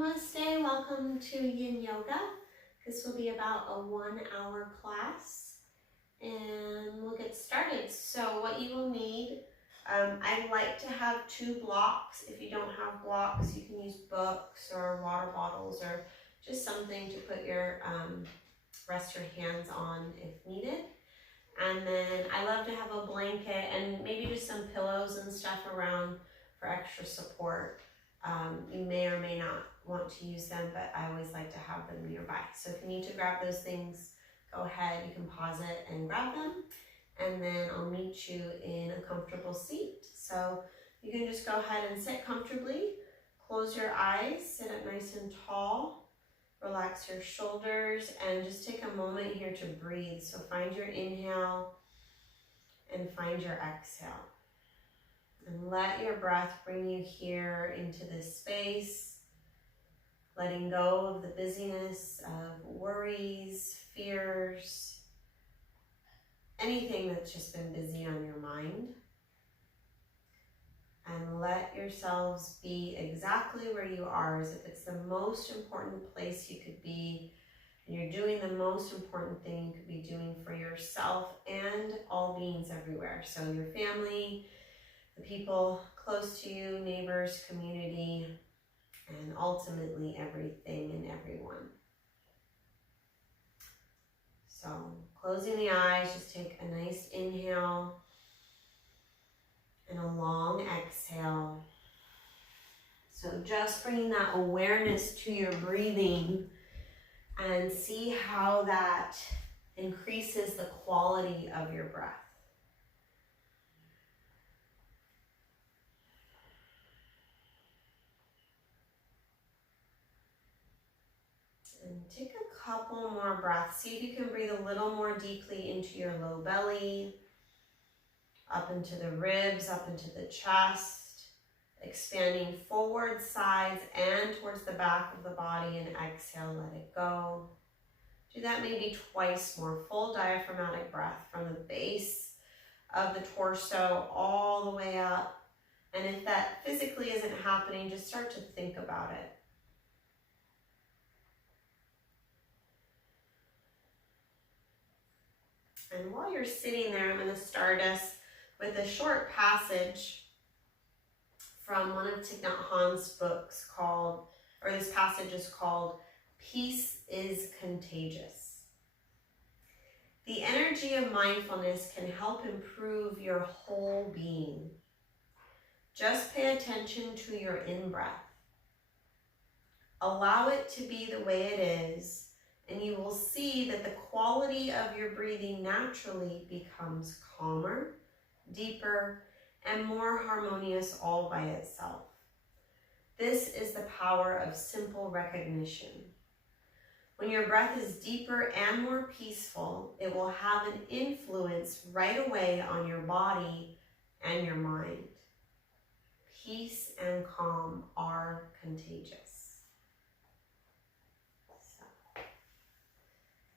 Namaste, welcome to Yin Yoga. This will be about a 1-hour class and we'll get started. So what you will need, I like to have 2 blocks. If you don't have blocks, you can use books or water bottles or just something to put your, rest your hands on if needed. And then I love to have a blanket and maybe just some pillows and stuff around for extra support. You may or may not want to use them, but I always like to have them nearby. So if you need to grab those things, go ahead, you can pause it and grab them. And then I'll meet you in a comfortable seat. So you can just go ahead and sit comfortably, close your eyes, sit up nice and tall, relax your shoulders, and just take a moment here to breathe. So find your inhale and find your exhale. And let your breath bring you here into this space, letting go of the busyness of worries, fears, anything that's just been busy on your mind. And let yourselves be exactly where you are, as if it's the most important place you could be, and you're doing the most important thing you could be doing for yourself and all beings everywhere. So your family, the people close to you, neighbors, community, and ultimately everything and everyone. So closing the eyes, just take a nice inhale and a long exhale. So just bringing that awareness to your breathing and see how that increases the quality of your breath. And take a couple more breaths. See if you can breathe a little more deeply into your low belly, up into the ribs, up into the chest, expanding forward, sides, and towards the back of the body, and exhale, let it go. Do that maybe twice more. Full diaphragmatic breath from the base of the torso all the way up. And if that physically isn't happening, just start to think about it. And while you're sitting there, I'm going to start us with a short passage from one of Thich Nhat Hanh's books called, or this passage is called, Peace is Contagious. The energy of mindfulness can help improve your whole being. Just pay attention to your in-breath. Allow it to be the way it is, and you will see that the quality of your breathing naturally becomes calmer, deeper, and more harmonious all by itself. This is the power of simple recognition. When your breath is deeper and more peaceful, it will have an influence right away on your body and your mind. Peace and calm are contagious. So,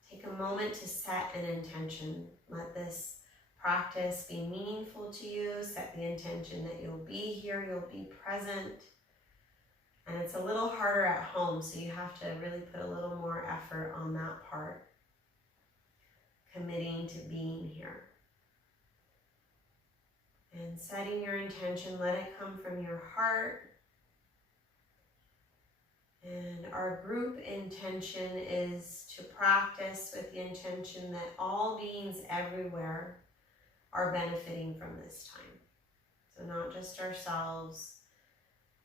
take a moment to set an intention. Let this practice be meaningful to you. Set the intention that you'll be here, you'll be present. And it's a little harder at home, so you have to really put a little more effort on that part. Committing to being here. And setting your intention, let it come from your heart. And our group intention is to practice with the intention that all beings everywhere are benefiting from this time. So not just ourselves,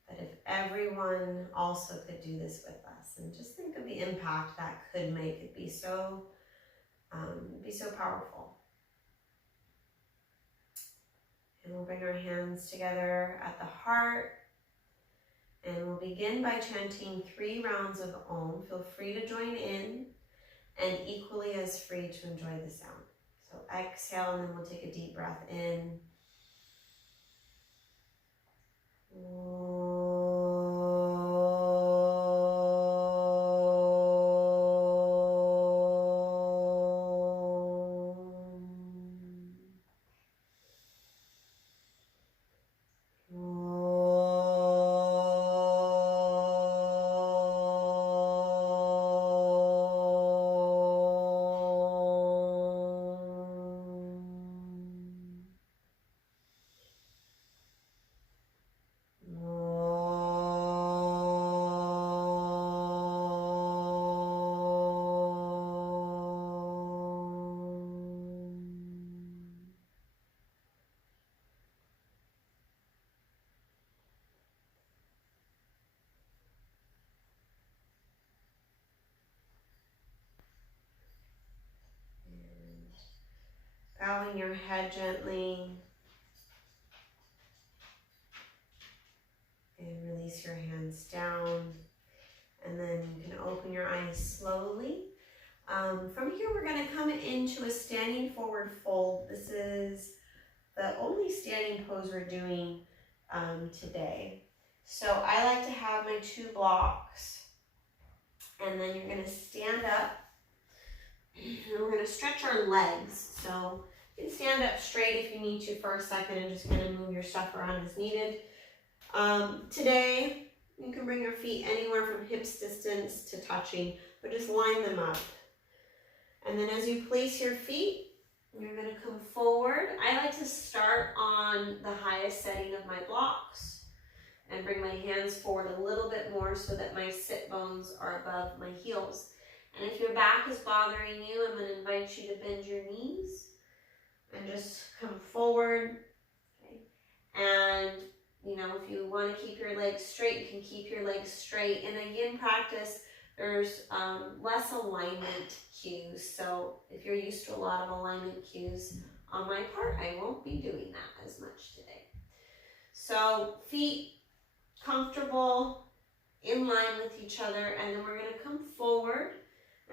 but if everyone also could do this with us, and just think of the impact that could make. It'd be so powerful. And we'll bring our hands together at the heart, and we'll begin by chanting 3 rounds of Om. Feel free to join in, and equally as free to enjoy the sound. So exhale, and then we'll take a deep breath in. bowing your head gently. And release your hands down. And then you can open your eyes slowly. From here, we're going to come into a standing forward fold. This is the only standing pose we're doing today. So I like to have my 2 blocks. And then you're going to stand up. And we're going to stretch our legs. So you can stand up straight if you need to for a second and just kind of move your stuff around as needed. Today, you can bring your feet anywhere from hips distance to touching, but just line them up. And then as you place your feet, you're going to come forward. I like to start on the highest setting of my blocks and bring my hands forward a little bit more so that my sit bones are above my heels. And if your back is bothering you, I'm going to invite you to bend your knees and just come forward. Okay. And you know, if you want to keep your legs straight, you can keep your legs straight. In a yin practice, there's less alignment cues. So if you're used to a lot of alignment cues on my part, I won't be doing that as much today. So feet comfortable, in line with each other, and then we're going to come forward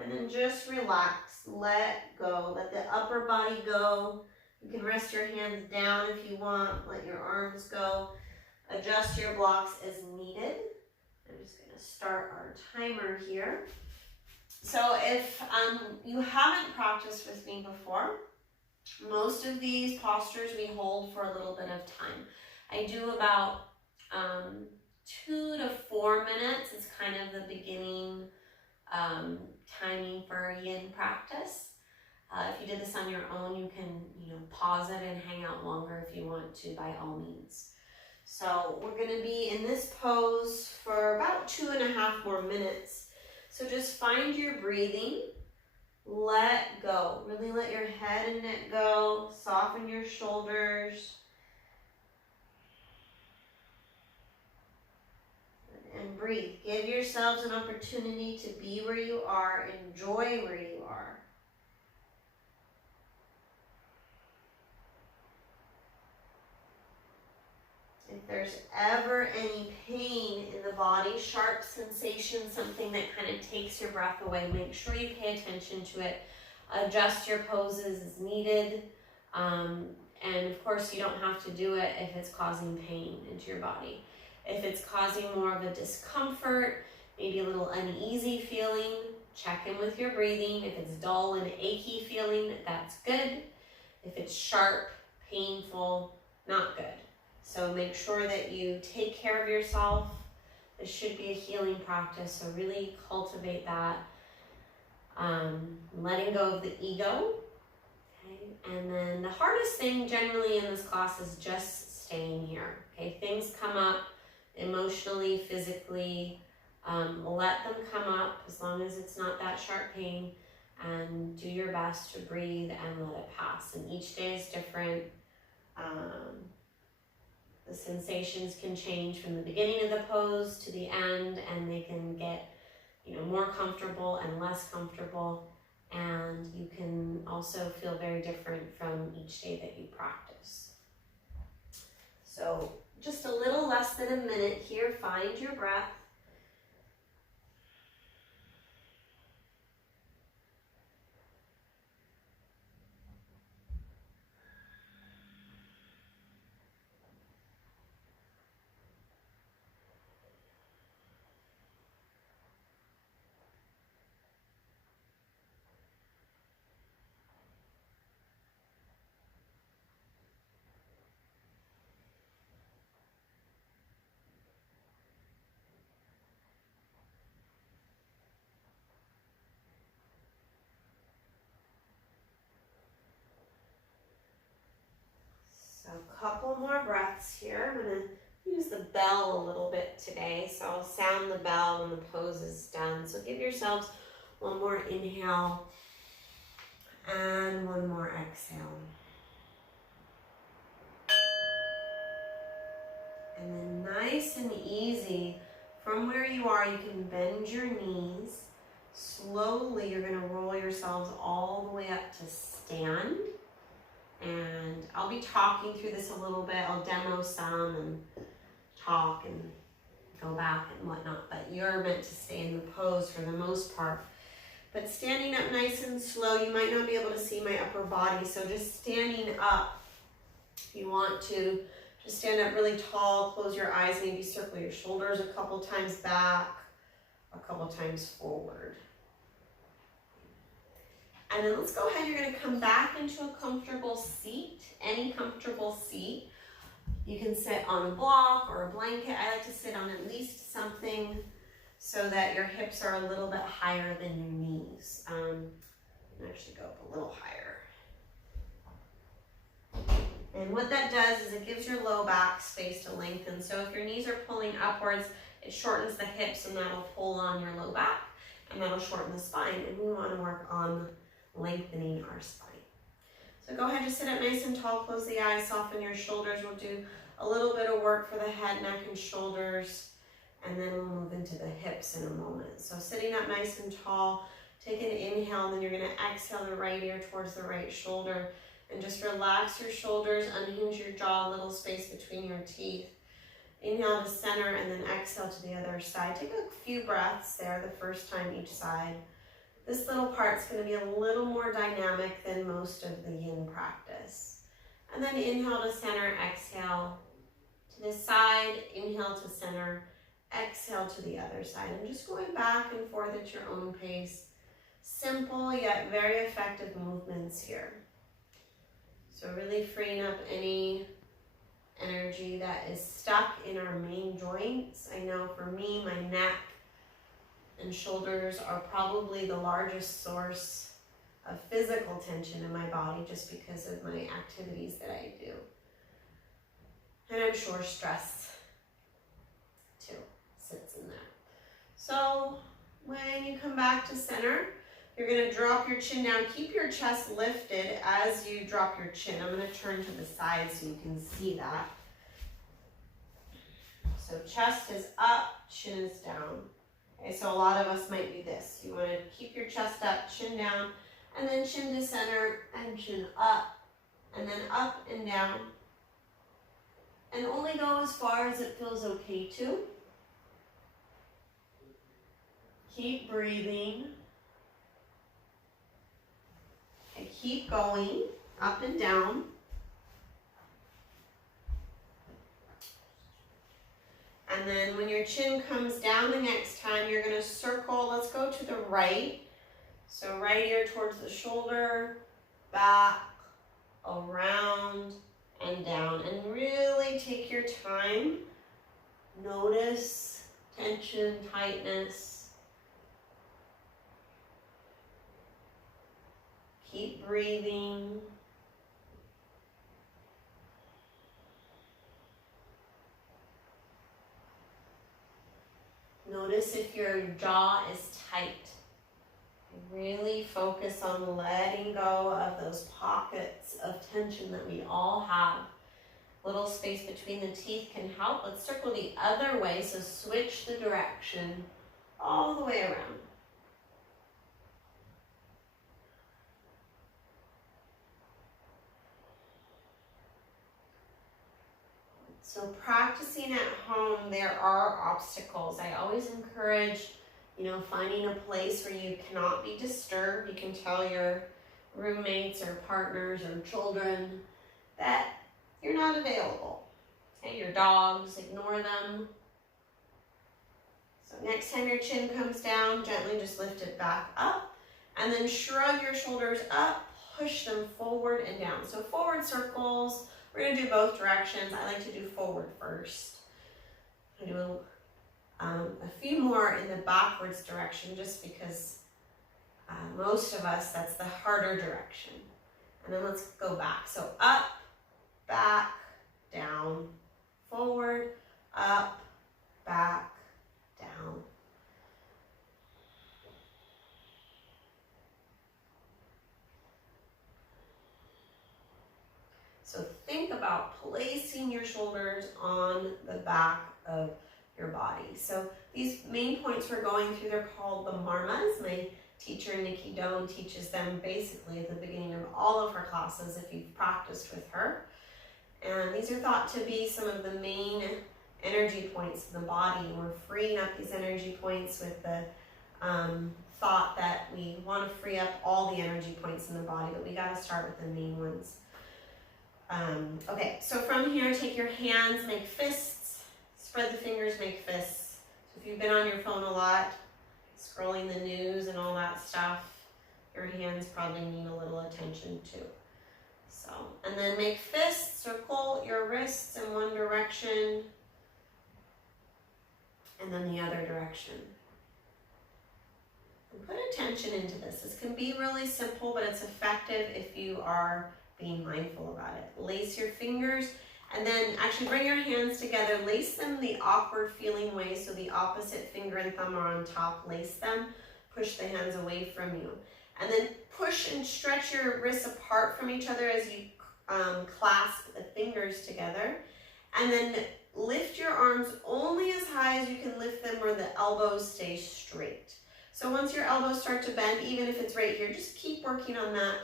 and then just relax, let go, let the upper body go. You can rest your hands down if you want, let your arms go. Adjust your blocks as needed. I'm just going to start our timer here. So if you haven't practiced with me before, most of these postures we hold for a little bit of time. I do about 2 to 4 minutes. It's kind of the beginning timing for yin practice. If you did this on your own, you can pause it and hang out longer if you want to, by all means. So we're going to be in this pose for about 2.5 more minutes. So just find your breathing, let go. Really let your head and neck go, soften your shoulders. And breathe. Give yourselves an opportunity to be where you are, enjoy where you are. If there's ever any pain in the body, sharp sensation, something that kind of takes your breath away, make sure you pay attention to it. Adjust your poses as needed. And of course, you don't have to do it if it's causing pain into your body. If it's causing more of a discomfort, maybe a little uneasy feeling, check in with your breathing. If it's dull and achy feeling, that's good. If it's sharp, painful, not good. So make sure that you take care of yourself. This should be a healing practice, so really cultivate that. Letting go of the ego. Okay? And then the hardest thing generally in this class is just staying here. Okay? Things come up emotionally, physically. Let them come up as long as it's not that sharp pain, and do your best to breathe and let it pass. And each day is different. The sensations can change from the beginning of the pose to the end, and they can get more comfortable and less comfortable, and you can also feel very different from each day that you practice. So just a little less than a minute here. Find your breath. So a couple more breaths here. I'm going to use the bell a little bit today, so I'll sound the bell when the pose is done. So give yourselves one more inhale and one more exhale. And then nice and easy, from where you are, you can bend your knees. Slowly, you're going to roll yourselves all the way up to stand. And I'll be talking through this a little bit. I'll demo some and talk and go back and whatnot, but you're meant to stay in the pose for the most part. But standing up nice and slow, you might not be able to see my upper body, so just standing up, if you want to, just stand up really tall, close your eyes, maybe circle your shoulders a couple times back, a couple times forward. And then let's go ahead, you're gonna come back into a comfortable seat, any comfortable seat. You can sit on a block or a blanket. I like to sit on at least something so that your hips are a little bit higher than your knees. Actually go up a little higher. And what that does is it gives your low back space to lengthen. So if your knees are pulling upwards, it shortens the hips and that'll pull on your low back and that'll shorten the spine. And we want to work on lengthening our spine. So go ahead, just sit up nice and tall, close the eyes, soften your shoulders. We'll do a little bit of work for the head, neck, and shoulders, and then we'll move into the hips in a moment. So sitting up nice and tall, take an inhale, and then you're gonna exhale the right ear towards the right shoulder, and just relax your shoulders, unhinge your jaw, a little space between your teeth. Inhale to center, and then exhale to the other side. Take a few breaths there, the first time each side. This little part's going to be a little more dynamic than most of the yin practice. And then inhale to center, exhale to the side, inhale to center, exhale to the other side. And just going back and forth at your own pace. Simple yet very effective movements here. So really freeing up any energy that is stuck in our main joints. I know for me, my neck and shoulders are probably the largest source of physical tension in my body just because of my activities that I do. And I'm sure stress too sits in there. So when you come back to center, you're going to drop your chin down. Keep your chest lifted as you drop your chin. I'm going to turn to the side so you can see that. So chest is up, chin is down. Okay, so a lot of us might do this. You want to keep your chest up, chin down, and then chin to center, and chin up, and then up and down. And only go as far as it feels okay to. Keep breathing. Okay, keep going, up and down. And then when your chin comes down the next time, you're going to circle. Let's go to the right. So right ear towards the shoulder, back, around, and down. And really take your time. Notice tension, tightness. Keep breathing. Notice if your jaw is tight. Really focus on letting go of those pockets of tension that we all have. Little space between the teeth can help. Let's circle the other way, so switch the direction all the way around. So practicing at home, there are obstacles. I always encourage, finding a place where you cannot be disturbed. You can tell your roommates or partners or children that you're not available. Okay, your dogs, ignore them. So next time your chin comes down, gently just lift it back up and then shrug your shoulders up, push them forward and down. So forward circles. We're going to do both directions. I like to do forward first. I do a few more in the backwards direction just because most of us, that's the harder direction. And then let's go back. So up, back, down, forward, up, back, down. So think about placing your shoulders on the back of your body. So these main points we're going through, they're called the marmas. My teacher Nikki Doan teaches them basically at the beginning of all of her classes if you've practiced with her. And these are thought to be some of the main energy points in the body. We're freeing up these energy points with the thought that we want to free up all the energy points in the body, but we got to start with the main ones. Okay, so from here, take your hands, make fists, spread the fingers, make fists. So if you've been on your phone a lot, scrolling the news and all that stuff, your hands probably need a little attention too. So, and then make fists, circle your wrists in one direction, and then the other direction. And put attention into this. This can be really simple, but it's effective if you are being mindful about it. Lace your fingers, and then actually bring your hands together. Lace them the awkward feeling way, so the opposite finger and thumb are on top. Lace them, push the hands away from you. And then push and stretch your wrists apart from each other as you clasp the fingers together. And then lift your arms only as high as you can lift them where the elbows stay straight. So once your elbows start to bend, even if it's right here, just keep working on that.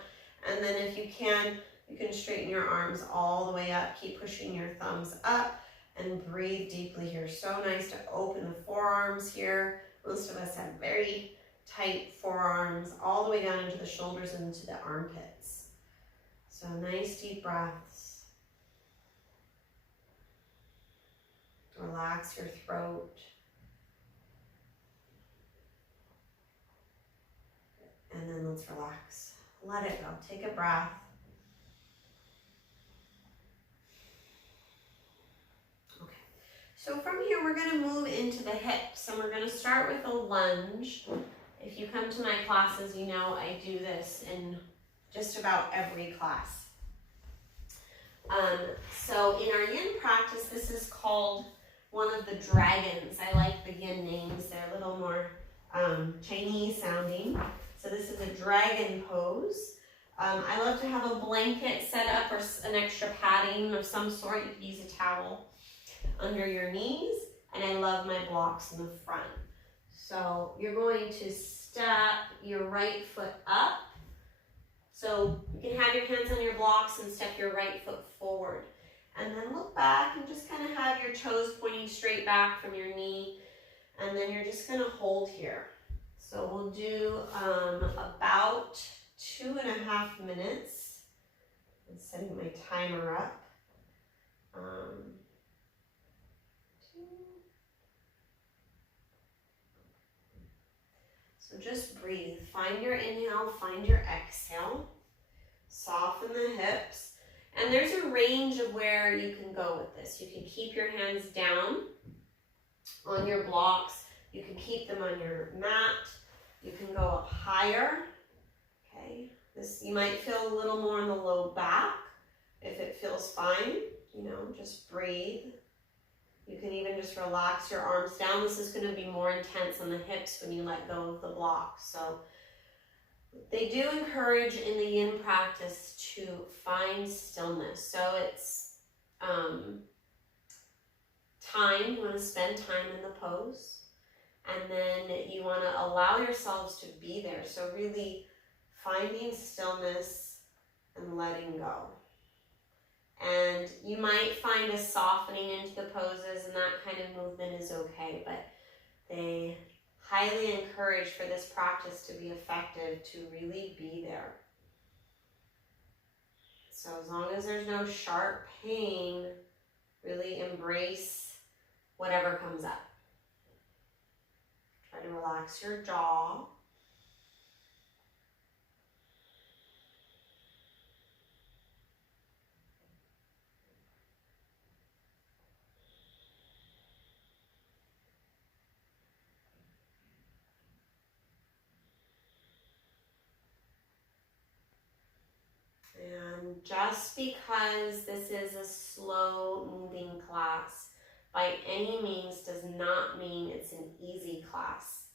And then if you can straighten your arms all the way up. Keep pushing your thumbs up and breathe deeply here. So nice to open the forearms here. Most of us have very tight forearms all the way down into the shoulders and into the armpits. So nice deep breaths. Relax your throat. And then let's relax. Let it go. Take a breath. Okay. So from here, we're going to move into the hips, and we're going to start with a lunge. If you come to my classes, you know I do this in just about every class. So in our yin practice, this is called one of the dragons. I like the yin names. They're a little more Chinese sounding. So this is a dragon pose. I love to have a blanket set up or an extra padding of some sort. You could use a towel under your knees. And I love my blocks in the front. So you're going to step your right foot up. So you can have your hands on your blocks and step your right foot forward. And then look back and just kind of have your toes pointing straight back from your knee. And then you're just going to hold here. So we'll do about 2.5 minutes. I'm setting my timer up. So just breathe. Find your inhale, find your exhale. Soften the hips. And there's a range of where you can go with this. You can keep your hands down on your blocks. You can keep them on your mat. You can go up higher. Okay. This, you might feel a little more in the low back. If it feels fine, you know, just breathe. You can even just relax your arms down. This is going to be more intense on the hips when you let go of the block. So they do encourage in the yin practice to find stillness. So it's time. You want to spend time in the pose. And then you want to allow yourselves to be there. So really finding stillness and letting go. And you might find a softening into the poses, and that kind of movement is okay, but they highly encourage for this practice to be effective to really be there. So as long as there's no sharp pain, really embrace whatever comes up. Try to relax your jaw. And just because this is a slow moving class, by any means does not mean it's an easy class.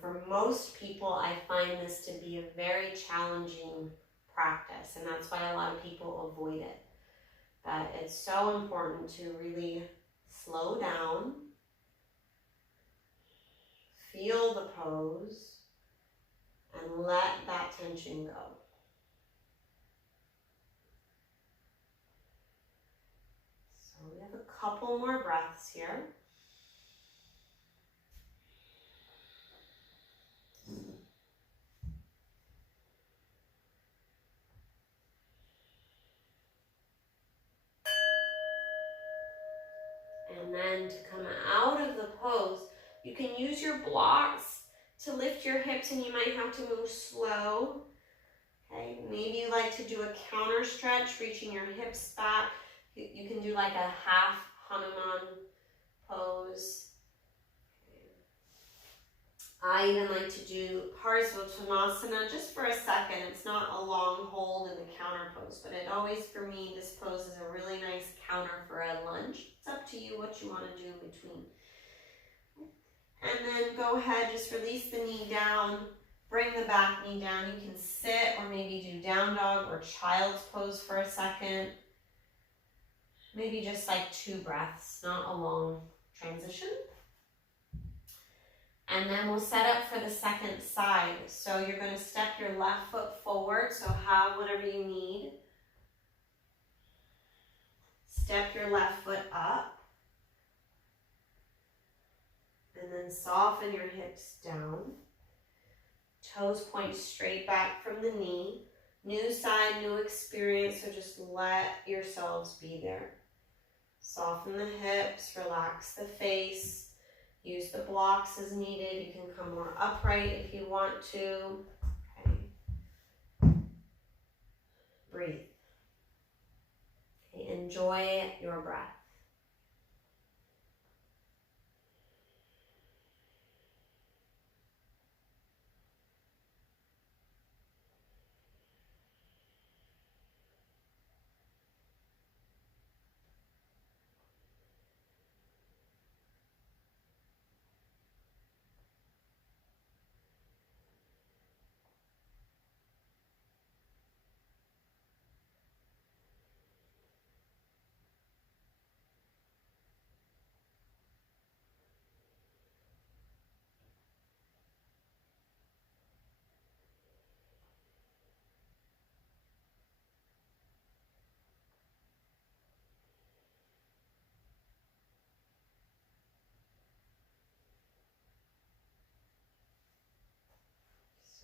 For most people, I find this to be a very challenging practice, and that's why a lot of people avoid it. But it's so important to really slow down, feel the pose, and let that tension go. So we have a couple more breaths here. And then to come out of the pose, you can use your blocks to lift your hips, and you might have to move slow. Okay, maybe you like to do a counter stretch, reaching your hips back. You can do like a half Hanuman pose. Okay. I even like to do Parsvottanasana just for a second. It's not a long hold in the counter pose, but it always, for me, this pose is a really nice counter for a lunge. It's up to you what you want to do in between. And then go ahead, just release the knee down, bring the back knee down. You can sit or maybe do down dog or child's pose for a second. Maybe just like 2 breaths, not a long transition. And then we'll set up for the second side. So you're going to step your left foot forward, so have whatever you need. Step your left foot up. And then soften your hips down. Toes point straight back from the knee. New side, new experience, so just let yourselves be there. Soften the hips, relax the face. Use the blocks as needed. You can come more upright if you want to. Okay. Breathe. Okay. Enjoy your breath.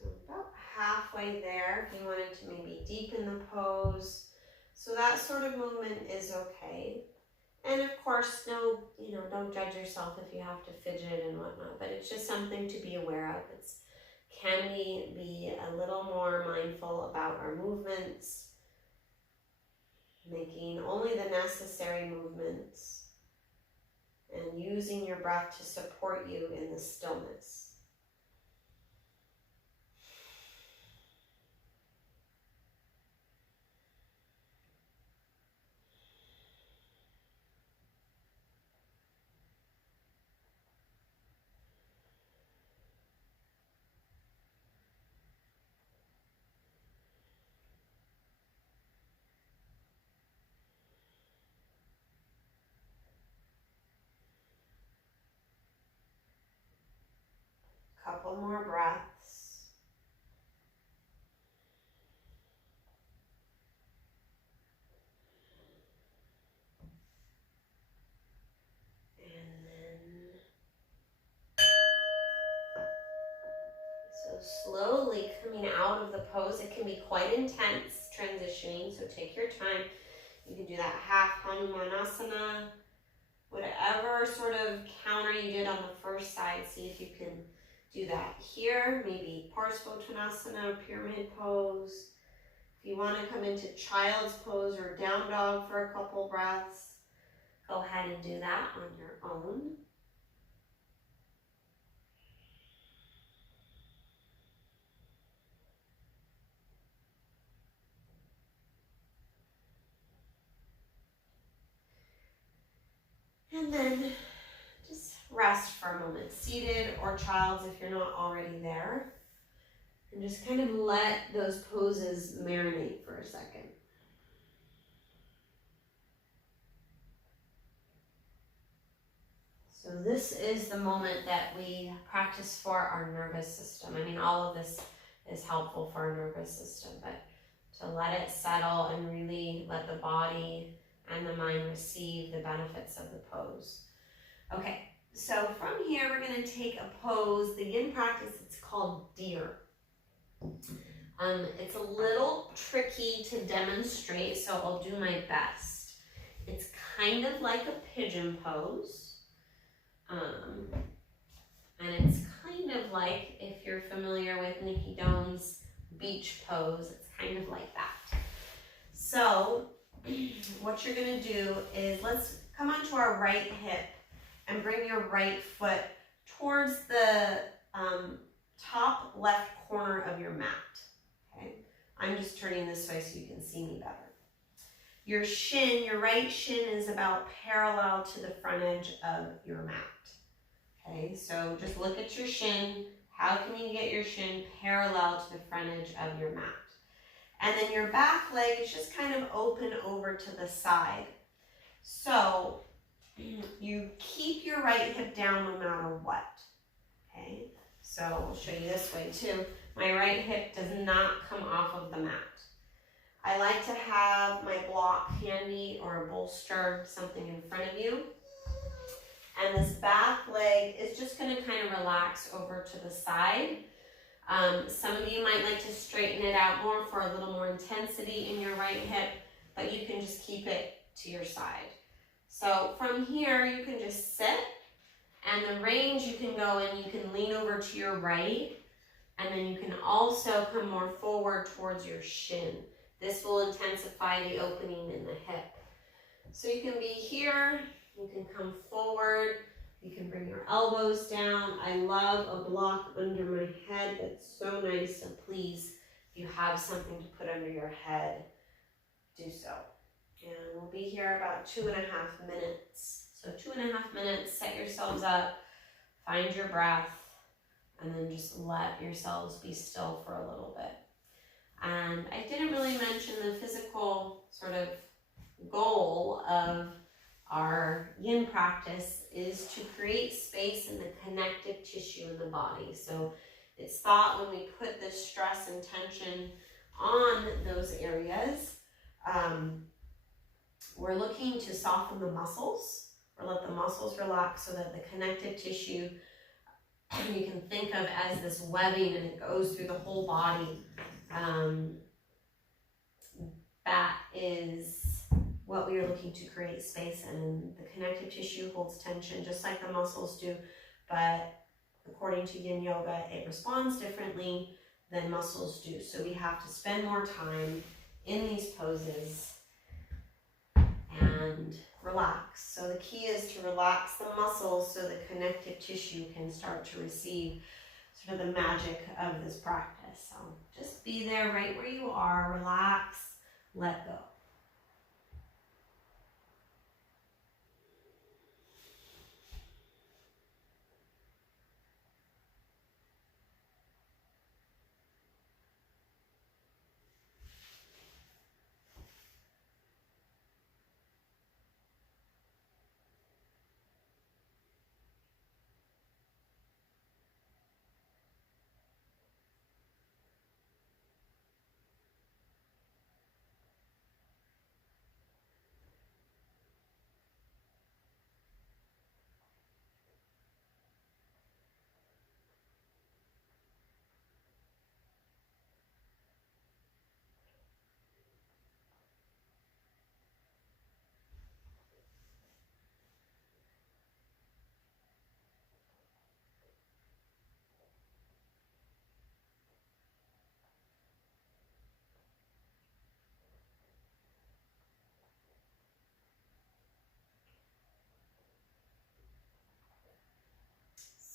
So about halfway there, if you wanted to maybe deepen the pose. So that sort of movement is okay. And of course, don't judge yourself if you have to fidget and whatnot, but it's just something to be aware of. Can we be a little more mindful about our movements, making only the necessary movements, and using your breath to support you in the stillness. Couple more breaths. And then, so slowly coming out of the pose. It can be quite intense transitioning, so take your time. You can do that half Hanumanasana, whatever sort of counter you did on the first side. See if you can do that here. Maybe Parsvottanasana, pyramid pose. If you want to come into child's pose or down dog for a couple breaths, go ahead and do that on your own. And then just rest for a moment, seated or child's if you're not already there. And just kind of let those poses marinate for a second. So this is the moment that we practice for our nervous system. I mean, all of this is helpful for our nervous system, but to let it settle and really let the body and the mind receive the benefits of the pose. Okay, so from here we're going to take a pose, the yin practice, it's called deer. It's a little tricky to demonstrate, so I'll do my best. It's kind of like a pigeon pose. And it's kind of like, if you're familiar with Nikki Doan's beach pose, it's kind of like that. So what you're going to do is, let's come onto our right hip and bring your right foot towards the top left corner of your mat. Okay, I'm just turning this way so you can see me better. Your shin, your right shin is about parallel to the front edge of your mat. Okay, so just look at your shin. How can you get your shin parallel to the front edge of your mat? And then your back leg is just kind of open over to the side. So you keep your right hip down no matter what. Okay, so I'll show you this way too. My right hip does not come off of the mat. I like to have my block handy or a bolster, something in front of you. And this back leg is just going to kind of relax over to the side. Some of you might like to straighten it out more for a little more intensity in your right hip, but you can just keep it to your side. So from here, you can just sit, and the range you can go in, you can lean over to your right, and then you can also come more forward towards your shin. This will intensify the opening in the hip. So you can be here, you can come forward, you can bring your elbows down. I love a block under my head. That's so nice. So please, if you have something to put under your head, do so. And we'll be here about 2.5 minutes. So 2.5 minutes, set yourselves up, find your breath, and then just let yourselves be still for a little bit. And I didn't really mention the physical sort of goal of our yin practice is to create space in the connective tissue in the body. So it's thought when we put this stress and tension on those areas, we're looking to soften the muscles or let the muscles relax so that the connective tissue you can think of as this webbing and it goes through the whole body. That is what we are looking to create space in. The connective tissue holds tension just like the muscles do, but according to Yin Yoga, it responds differently than muscles do. So we have to spend more time in these poses and relax. So the key is to relax the muscles so the connective tissue can start to receive sort of the magic of this practice. So just be there right where you are, relax, let go.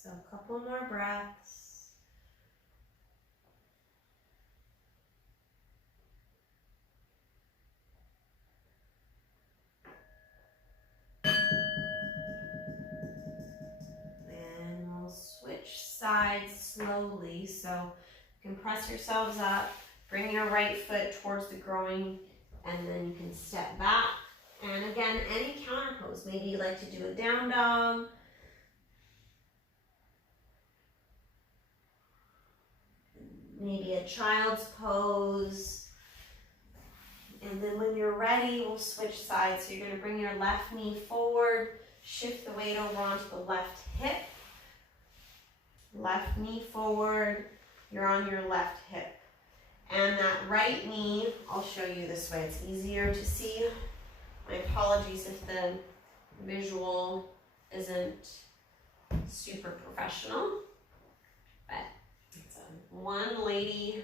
So a couple more breaths. And we'll switch sides slowly. So you can press yourselves up, bring your right foot towards the groin, and then you can step back. And again, any counter pose. Maybe you like to do a down dog. maybe a child's pose. And then when you're ready, we'll switch sides. So you're going to bring your left knee forward, shift the weight over onto the left hip. Left knee forward, you're on your left hip. And that right knee, I'll show you this way, it's easier to see. My apologies if the visual isn't super professional, but it's a one lady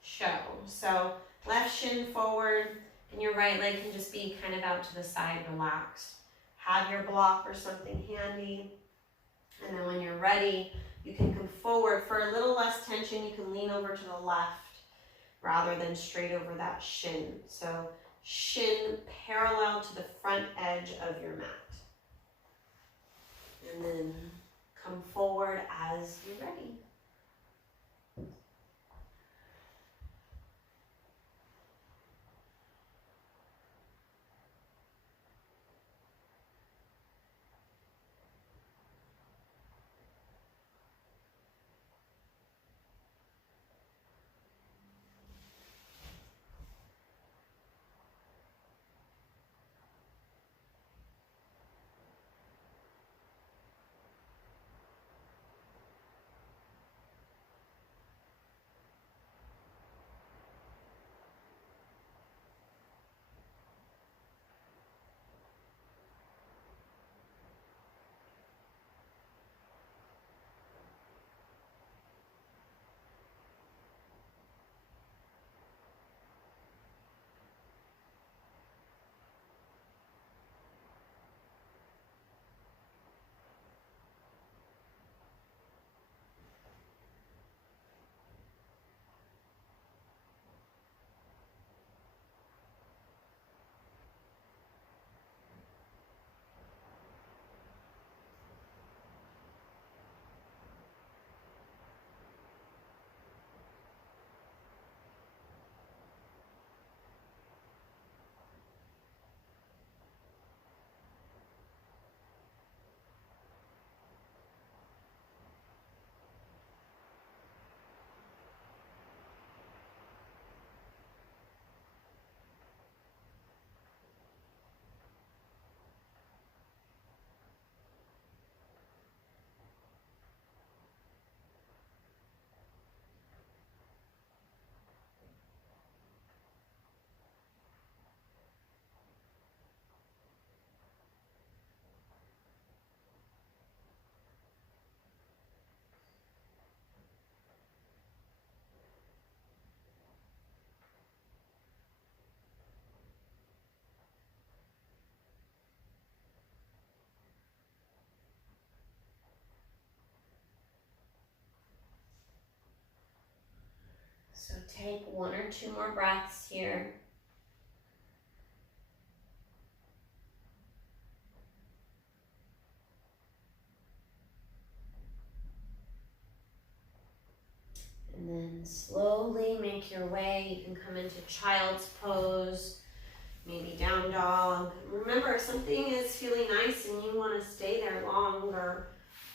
show. So left shin forward, and your right leg can just be kind of out to the side, relaxed. Have your block or something handy. And then when you're ready, you can come forward. For a little less tension, you can lean over to the left rather than straight over that shin. So shin parallel to the front edge of your mat. And then come forward as you're ready. So take one or two more breaths here. And then slowly make your way. You can come into child's pose, maybe down dog. Remember, if something is feeling nice and you want to stay there longer,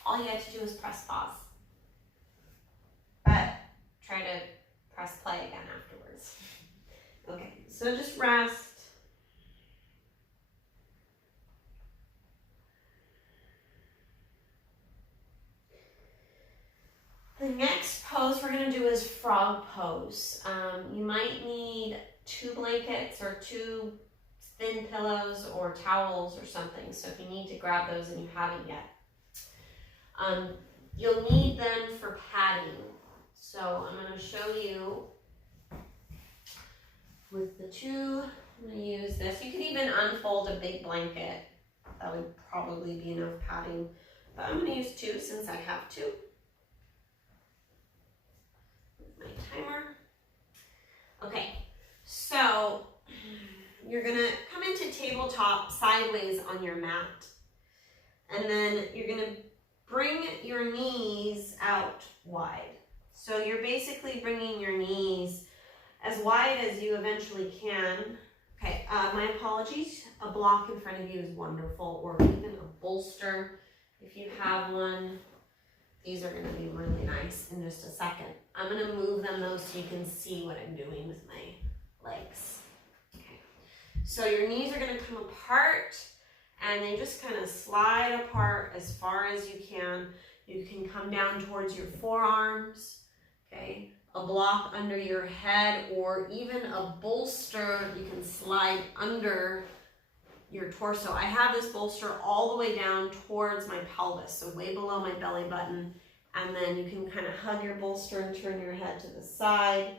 all you have to do is press pause. But try to press play again afterwards. Okay, so just rest. The next pose we're going to do is frog pose. You might need 2 blankets or 2 thin pillows or towels or something. So if you need to grab those and you haven't yet. You'll need them for padding. So I'm going to show you with the 2, I'm going to use this. You could even unfold a big blanket. That would probably be enough padding. But I'm going to use 2 since I have 2. My timer. Okay, so you're gonna come into tabletop sideways on your mat, and then you're gonna bring your knees out wide. So you're basically bringing your knees as wide as you eventually can. Okay, my apologies. A block in front of you is wonderful, or even a bolster if you have one. These are gonna be really nice in just a second. I'm gonna move them though so you can see what I'm doing with my legs. Okay. So your knees are gonna come apart and they just kind of slide apart as far as you can. You can come down towards your forearms, okay? A block under your head or even a bolster you can slide under your torso. I have this bolster all the way down towards my pelvis, so way below my belly button, and then you can kind of hug your bolster and turn your head to the side.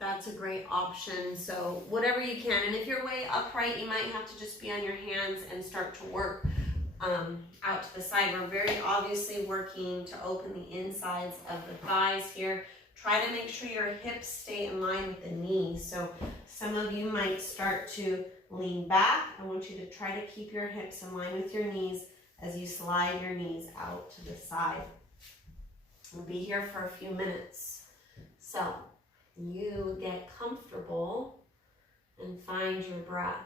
That's a great option. So whatever you can, and if you're way upright, you might have to just be on your hands and start to work out to the side. We're very obviously working to open the insides of the thighs here. Try to make sure your hips stay in line with the knees. So some of you might start to lean back. I want you to try to keep your hips in line with your knees as you slide your knees out to the side. We'll be here for a few minutes. So you get comfortable and find your breath.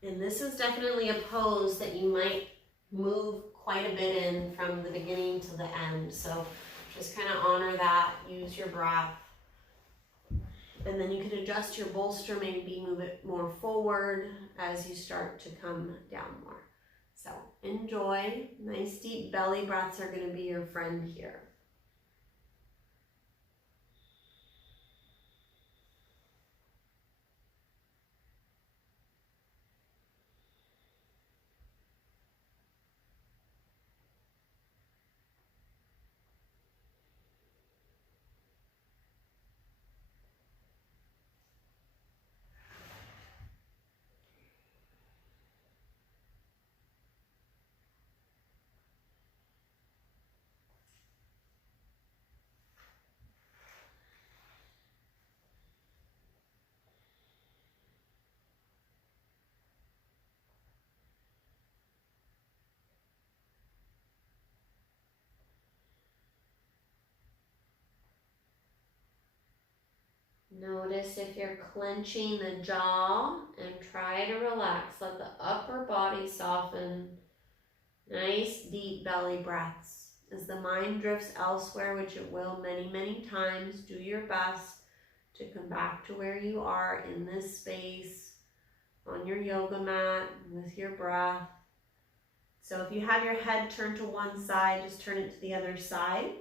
And this is definitely a pose that you might move quite a bit in from the beginning to the end. So just kind of honor that, use your breath. And then you can adjust your bolster, maybe move it more forward as you start to come down more. So enjoy. Nice deep belly breaths are going to be your friend here. Notice if you're clenching the jaw and try to relax. Let the upper body soften. Nice deep belly breaths. As the mind drifts elsewhere, which it will many, many times, do your best to come back to where you are in this space, on your yoga mat, with your breath. So if you have your head turned to one side, just turn it to the other side.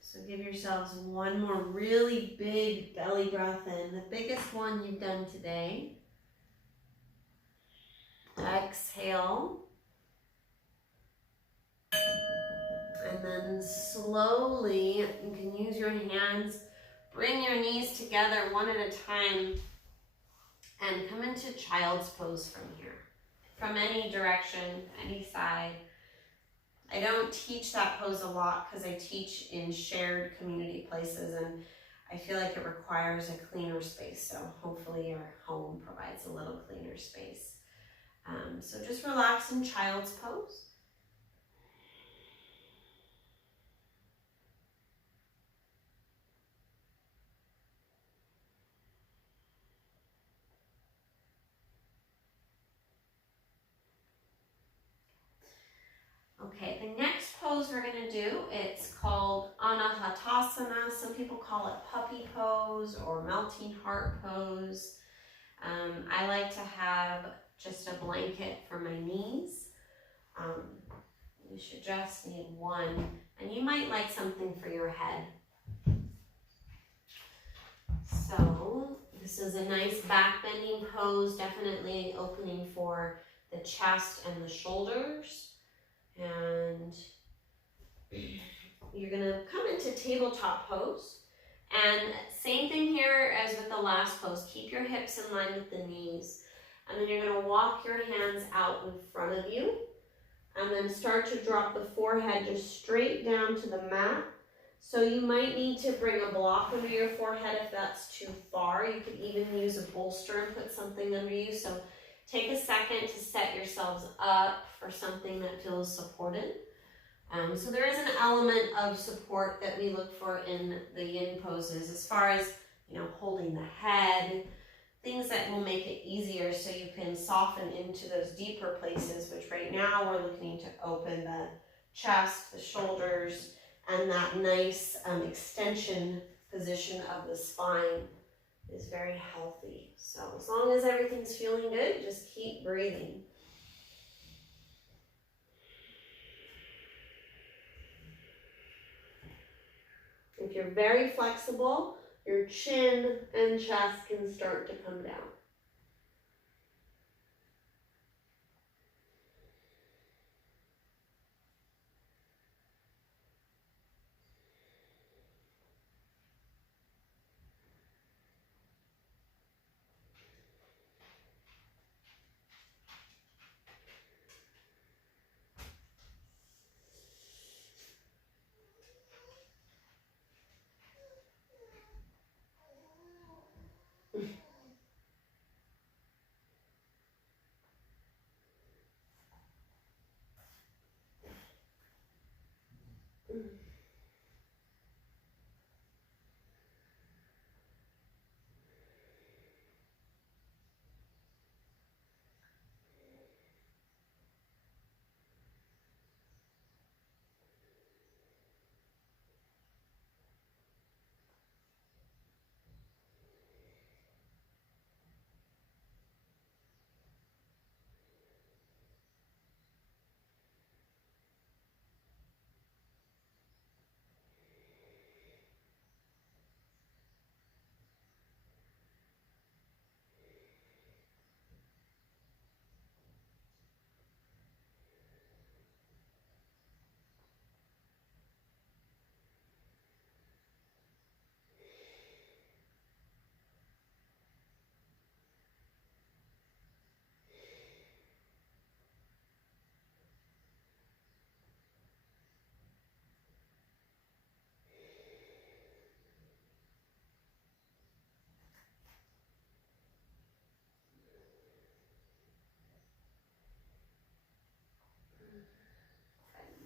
So give yourselves one more really big belly breath in, the biggest one you've done today. Exhale. And then slowly, you can use your hands, bring your knees together one at a time, and come into child's pose from here. From any direction, any side. I don't teach that pose a lot because I teach in shared community places and I feel like it requires a cleaner space. So hopefully your home provides a little cleaner space. So just relax in child's pose. right, the next pose we're gonna do, it's called Anahatasana. Some people call it puppy pose or melting heart pose. I like to have just a blanket for my knees. You should just need one, and you might like something for your head. So this is a nice back bending pose, definitely opening for the chest and the shoulders. And you're gonna come into tabletop pose. And same thing here as with the last pose. Keep your hips in line with the knees. And then you're gonna walk your hands out in front of you. And then start to drop the forehead just straight down to the mat. So you might need to bring a block under your forehead if that's too far. You could even use a bolster and put something under you. So take a second to set yourselves up for something that feels supported. So there is an element of support that we look for in the yin poses as far as, holding the head, things that will make it easier so you can soften into those deeper places, which right now we're looking to open the chest, the shoulders, and that nice extension position of the spine is very healthy. So as long as everything's feeling good, just keep breathing. If you're very flexible, your chin and chest can start to come down.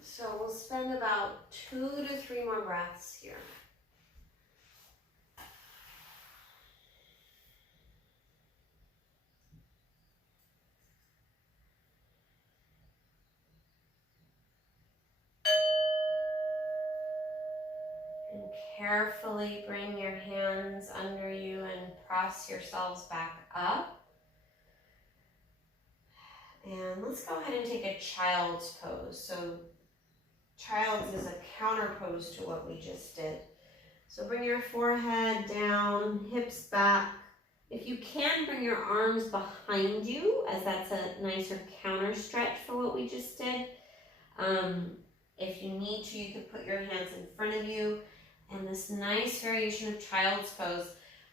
So we'll spend about 2 to 3 more breaths here. And carefully bring your hands under you and press yourselves back up. And let's go ahead and take a child's pose. So child's is a counter pose to what we just did. So bring your forehead down, hips back. If you can, bring your arms behind you, as that's a nicer counter stretch for what we just did. If you need to, you could put your hands in front of you. And this nice variation of child's pose,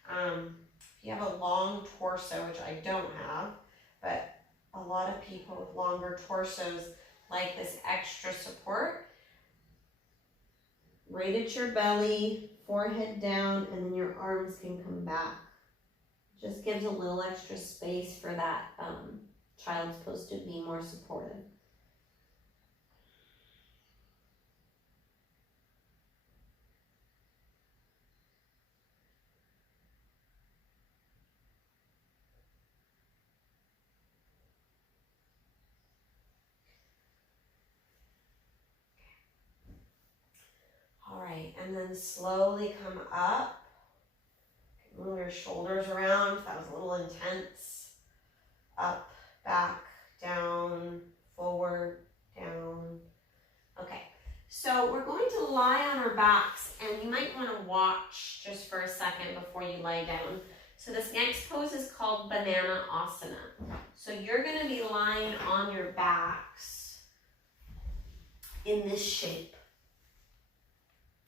if you have a long torso, which I don't have, but a lot of people with longer torsos like this extra support. Right at your belly, forehead down, and then your arms can come back. Just gives a little extra space for that child's pose to be more supportive. And then slowly come up. Move your shoulders around if that was a little intense. Up, back, down, forward, down. Okay, so we're going to lie on our backs, and you might want to watch just for a second before you lie down. So this next pose is called Banana Asana. So you're going to be lying on your backs in this shape.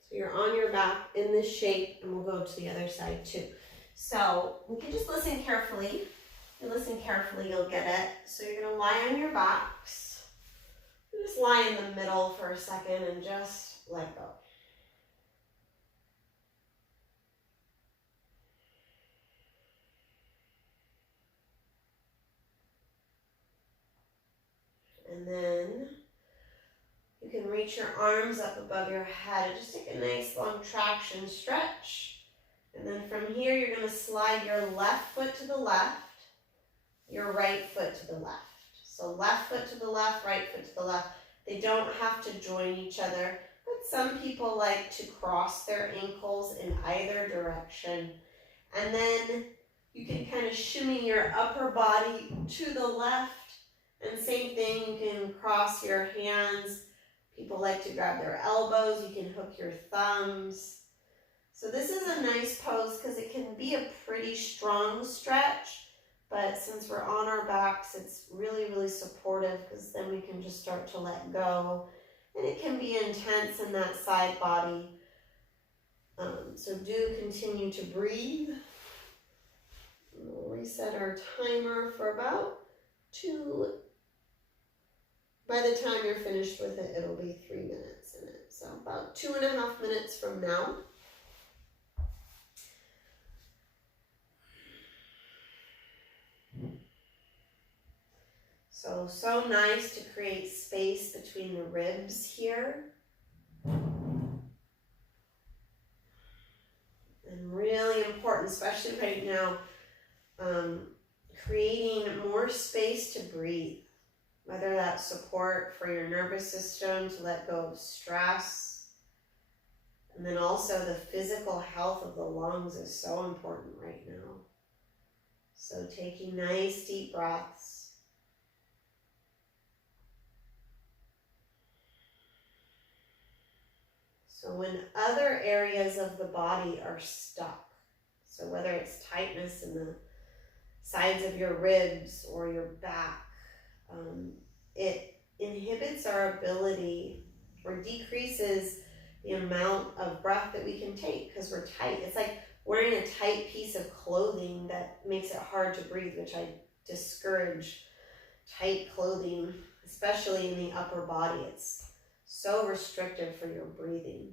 So you're on your back in this shape, and we'll go to the other side too. So you can just listen carefully. If you listen carefully, you'll get it. So you're going to lie on your backs. Just lie in the middle for a second and just let go. And then you can reach your arms up above your head. Just take a nice long traction stretch. And then from here, you're going to slide your left foot to the left, your right foot to the left. So left foot to the left, right foot to the left. They don't have to join each other, but some people like to cross their ankles in either direction. And then you can kind of shimmy your upper body to the left. And same thing, you can cross your hands. People like to grab their elbows. You can hook your thumbs. So this is a nice pose because it can be a pretty strong stretch. But since we're on our backs, it's really, really supportive because then we can just start to let go. And it can be intense in that side body. So do continue to breathe. We'll reset our timer for about 2. By the time you're finished with it, it'll be 3 minutes in it. So about 2.5 minutes from now. So nice to create space between the ribs here. And really important, especially right now, creating more space to breathe. Whether that's support for your nervous system to let go of stress. And then also the physical health of the lungs is so important right now. So taking nice deep breaths. So when other areas of the body are stuck, so whether it's tightness in the sides of your ribs or your back, it inhibits our ability or decreases the amount of breath that we can take because we're tight. It's like wearing a tight piece of clothing that makes it hard to breathe, which I discourage tight clothing, especially in the upper body. It's so restrictive for your breathing.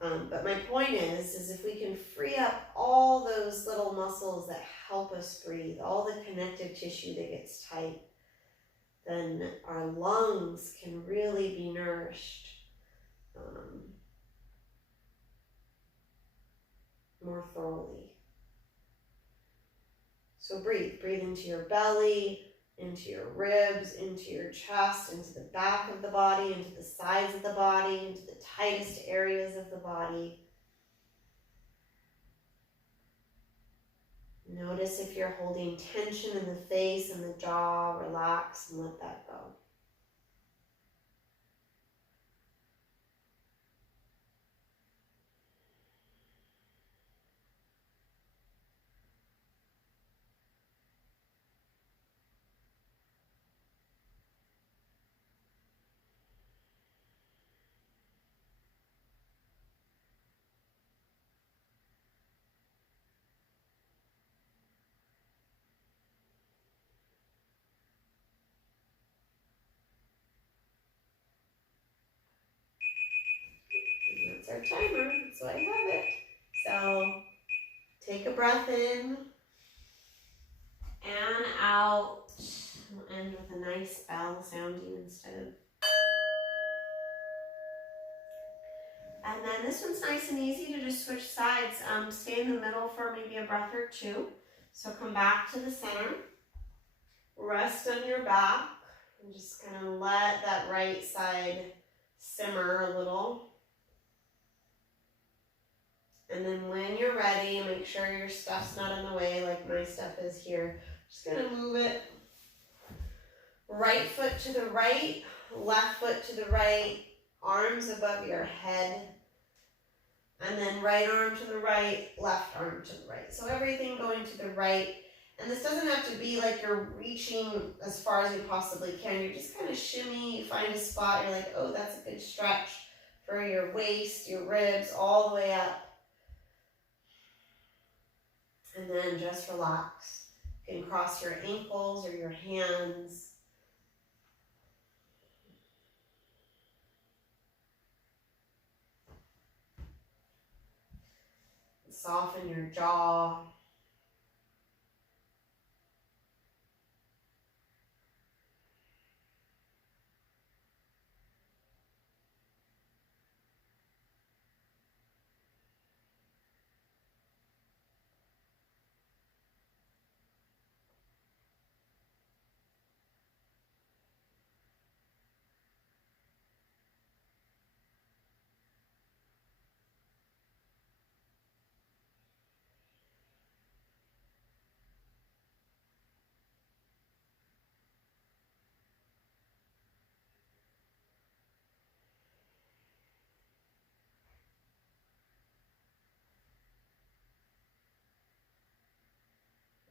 But my point is if we can free up all those little muscles that help us breathe, all the connective tissue that gets tight, then our lungs can really be nourished more thoroughly. So breathe into your belly, into your ribs, into your chest, into the back of the body, into the sides of the body, into the tightest areas of the body. Notice if you're holding tension in the face and the jaw, relax and let that go. That's our timer, so I have it. So take a breath in and out. We'll end with a nice bell sounding instead of. And then this one's nice and easy to just switch sides. Stay in the middle for maybe a breath or two. So come back to the center. Rest on your back and just kind of let that right side simmer a little. And then when you're ready, make sure your stuff's not in the way like my stuff is here. Just gonna move it. Right foot to the right, left foot to the right, arms above your head. And then right arm to the right, left arm to the right. So everything going to the right. And this doesn't have to be like you're reaching as far as you possibly can. You're just kind of shimmy, you find a spot, you're like, oh, that's a good stretch for your waist, your ribs, all the way up. And then just relax. You can cross your ankles or your hands. Soften your jaw.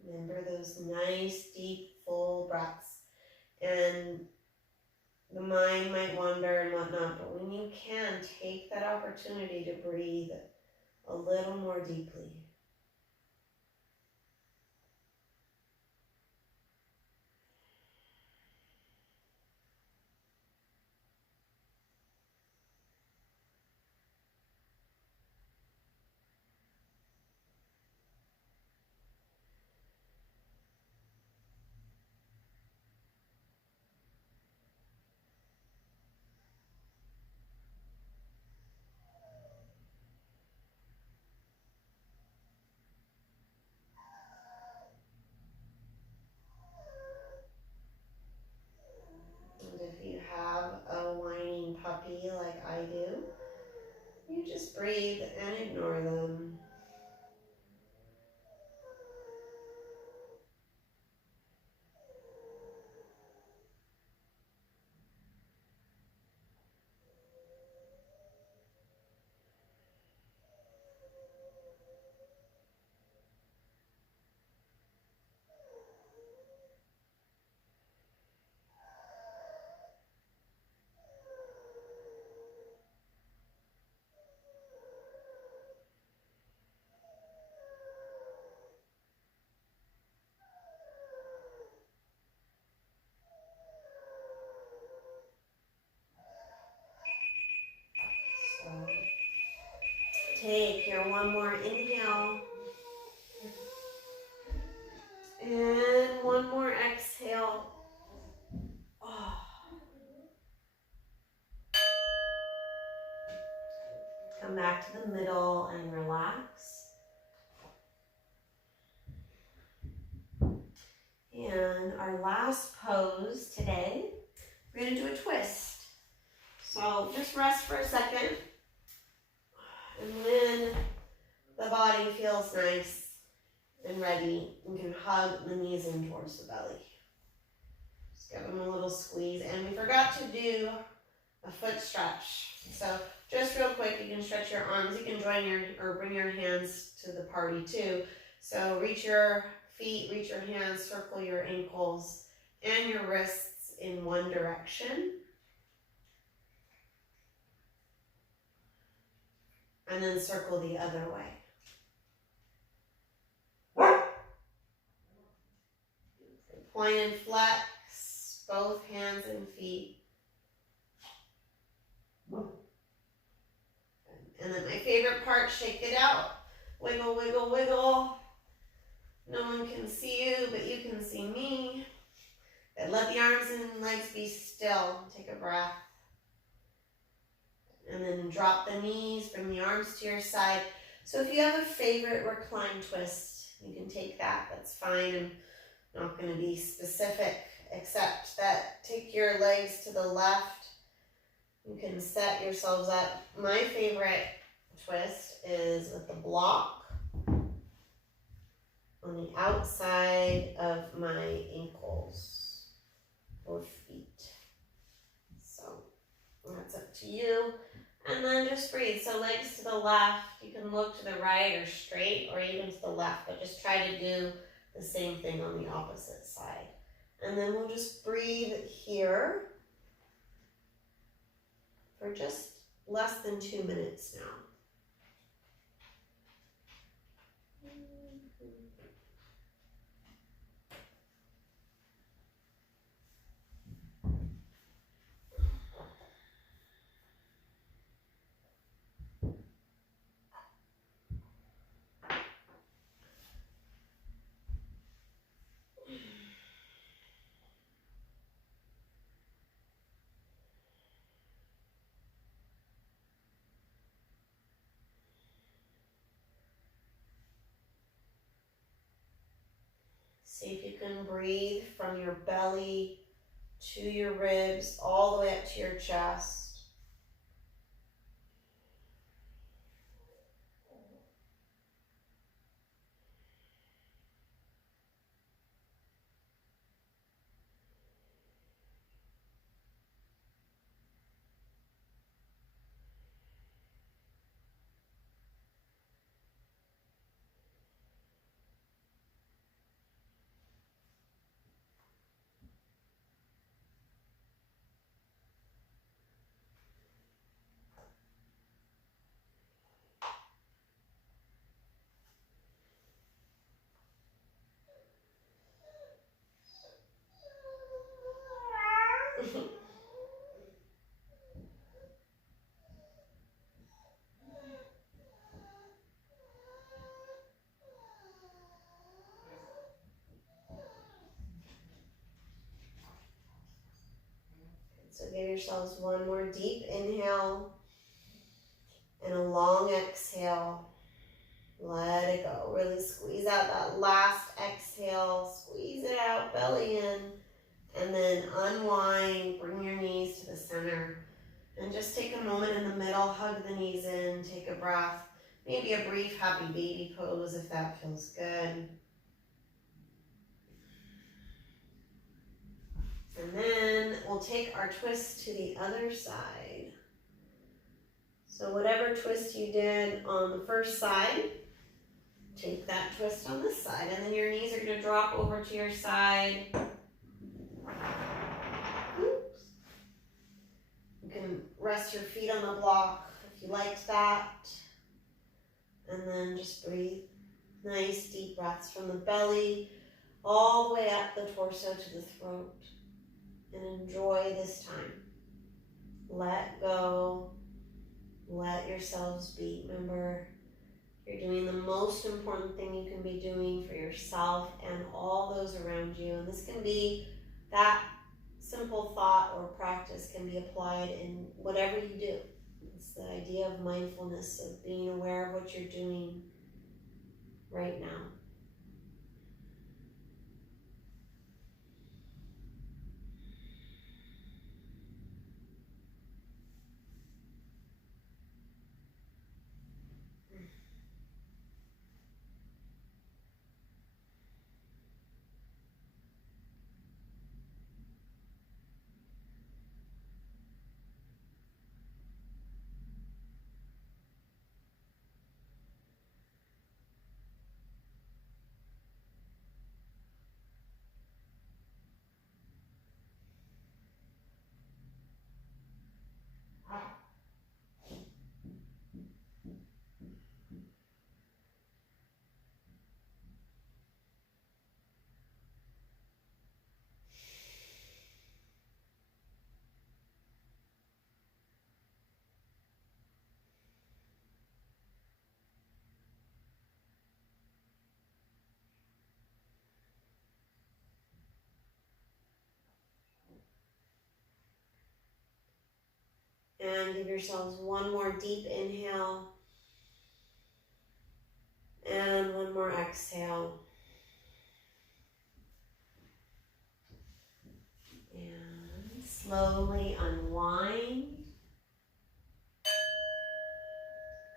Remember those nice, deep, full breaths. And the mind might wander and whatnot, but when you can, take that opportunity to breathe a little more deeply. And if you have a whining puppy like I do, you just breathe and ignore them. So take your one more inhale and one more exhale. Oh. Come back to the middle and relax. And our last pose today, we're going to do a twist. So just rest for a second. And when the body feels nice and ready, you can hug the knees in towards the belly. Just give them a little squeeze. And we forgot to do a foot stretch. So just real quick, you can stretch your arms. You can join or bring your hands to the party too. So reach your feet, reach your hands, circle your ankles and your wrists in one direction. And then circle the other way. Point and flex, both hands and feet. And then my favorite part, shake it out. Wiggle, wiggle, wiggle. No one can see you, but you can see me. And let the arms and legs be still. Take a breath. And then drop the knees, bring the arms to your side. So if you have a favorite recline twist, you can take that, that's fine. I'm not going to be specific, except that take your legs to the left. You can set yourselves up. My favorite twist is with the block on the outside of my ankles or feet. So that's up to you. And then just breathe. So legs to the left. You can look to the right or straight or even to the left, but just try to do the same thing on the opposite side. And then we'll just breathe here for just less than 2 minutes now. See if you can breathe from your belly to your ribs, all the way up to your chest. So give yourselves one more deep inhale and a long exhale. Let it go. Really squeeze out that last exhale. Squeeze it out, belly in. And then unwind. Bring your knees to the center. And just take a moment in the middle. Hug the knees in. Take a breath. Maybe a brief happy baby pose if that feels good. And then we'll take our twist to the other side. So whatever twist you did on the first side, take that twist on this side. And then your knees are going to drop over to your side. Oops. You can rest your feet on the block if you liked that. And then just breathe. Nice deep breaths from the belly all the way up the torso to the throat. And enjoy this time. Let go. Let yourselves be. Remember, you're doing the most important thing you can be doing for yourself and all those around you. And this can be, that simple thought or practice can be applied in whatever you do. It's the idea of mindfulness, of being aware of what you're doing right now. And give yourselves one more deep inhale. And one more exhale. And slowly unwind.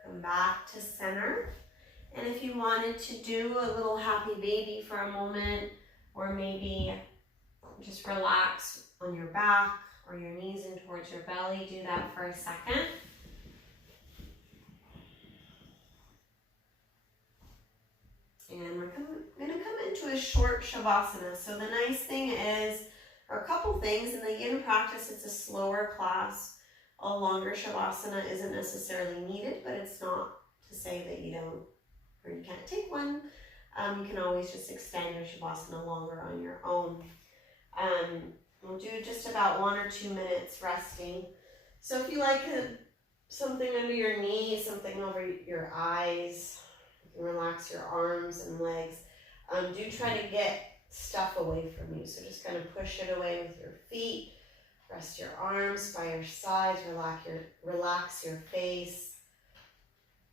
Come back back to center. And if you wanted to do a little happy baby for a moment, or maybe just relax on your back or your knees in towards your belly, do that for a second. And we're going to come into a short Shavasana. So the nice thing is, or a couple things, in the Yin practice, it's a slower class. A longer Shavasana isn't necessarily needed, but it's not to say that you don't, or you can't take one. You can always just extend your Shavasana longer on your own. We'll do just about 1 or 2 minutes resting. So if you like something under your knee, something over your eyes, you can relax your arms and legs. Do try to get stuff away from you. So just kind of push it away with your feet. Rest your arms by your sides. Relax your face.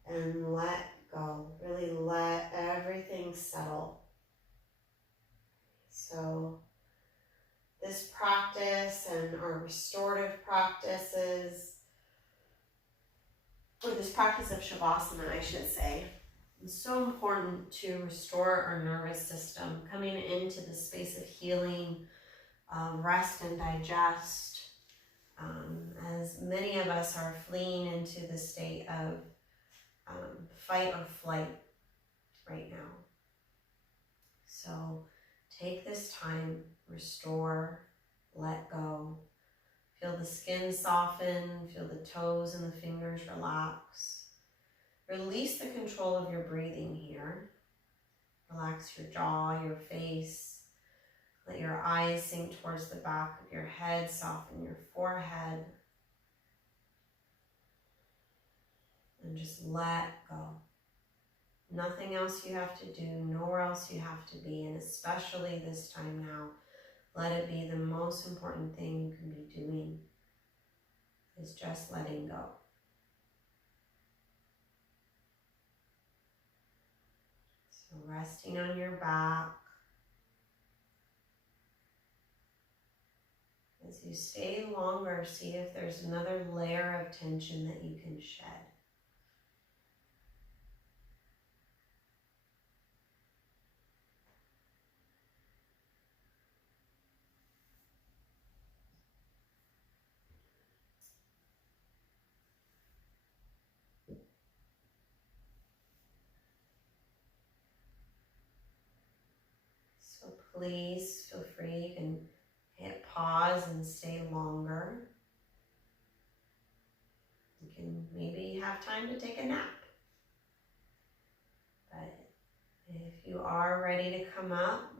And let go. Really let everything settle. So this practice and our restorative practices, or this practice of Shavasana, I should say, is so important to restore our nervous system, coming into the space of healing, rest and digest, as many of us are fleeing into the state of fight or flight right now. So take this time, restore, let go. Feel the skin soften, feel the toes and the fingers relax. Release the control of your breathing here. Relax your jaw, your face. Let your eyes sink towards the back of your head, soften your forehead. And just let go. Nothing else you have to do, nowhere else you have to be, and especially this time now, let it be the most important thing you can be doing, is just letting go. So resting on your back. As you stay longer, see if there's another layer of tension that you can shed. So please feel free, you can hit pause and stay longer. You can maybe have time to take a nap. But if you are ready to come up,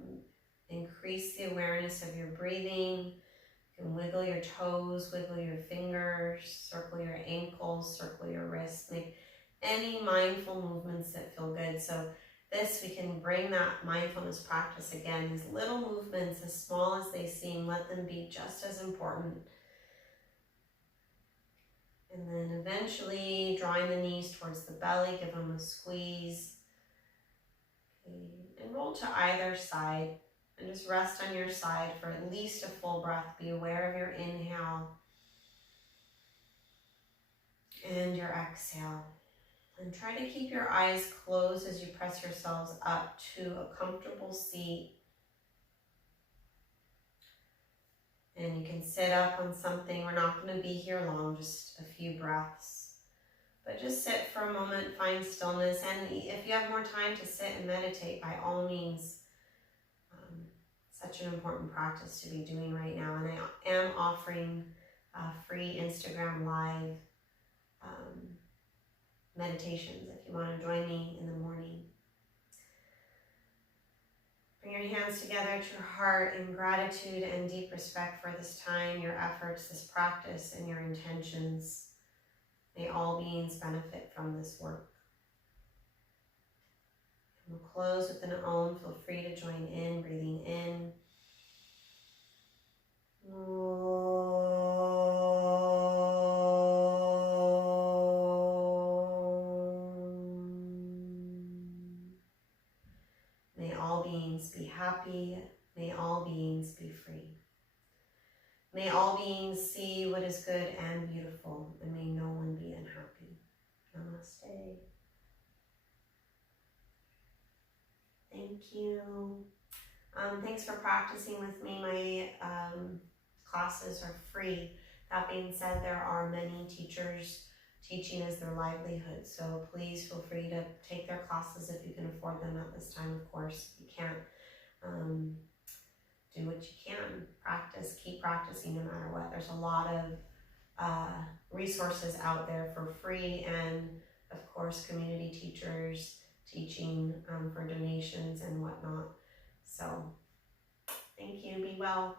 increase the awareness of your breathing. You can wiggle your toes, wiggle your fingers, circle your ankles, circle your wrists. Make any mindful movements that feel good. So this, we can bring that mindfulness practice again. These little movements, as small as they seem, let them be just as important. And then eventually drawing the knees towards the belly, give them a squeeze. Okay. And roll to either side and just rest on your side for at least a full breath. Be aware of your inhale and your exhale. And try to keep your eyes closed as you press yourselves up to a comfortable seat. And you can sit up on something. We're not going to be here long, just a few breaths. But just sit for a moment, find stillness. And if you have more time to sit and meditate, by all means, such an important practice to be doing right now. And I am offering free Instagram live meditations if you want to join me in the morning. Bring your hands together to your heart in gratitude and deep respect for this time, your efforts, this practice, and your intentions. May all beings benefit from this work. And we'll close with an Om. Feel free to join in, breathing in. May all beings be happy. May all beings be free. May all beings see what is good and beautiful, and may no one be unhappy. Namaste. Thank you. Thanks for practicing with me. My classes are free. That being said, there are many teachers teaching as their livelihood, so please feel free to take their classes if you can afford them at this time. Of course, if you can't, do what you can. Practice, keep practicing no matter what. There's a lot of resources out there for free, and of course community teachers teaching for donations and whatnot. So thank you, be well.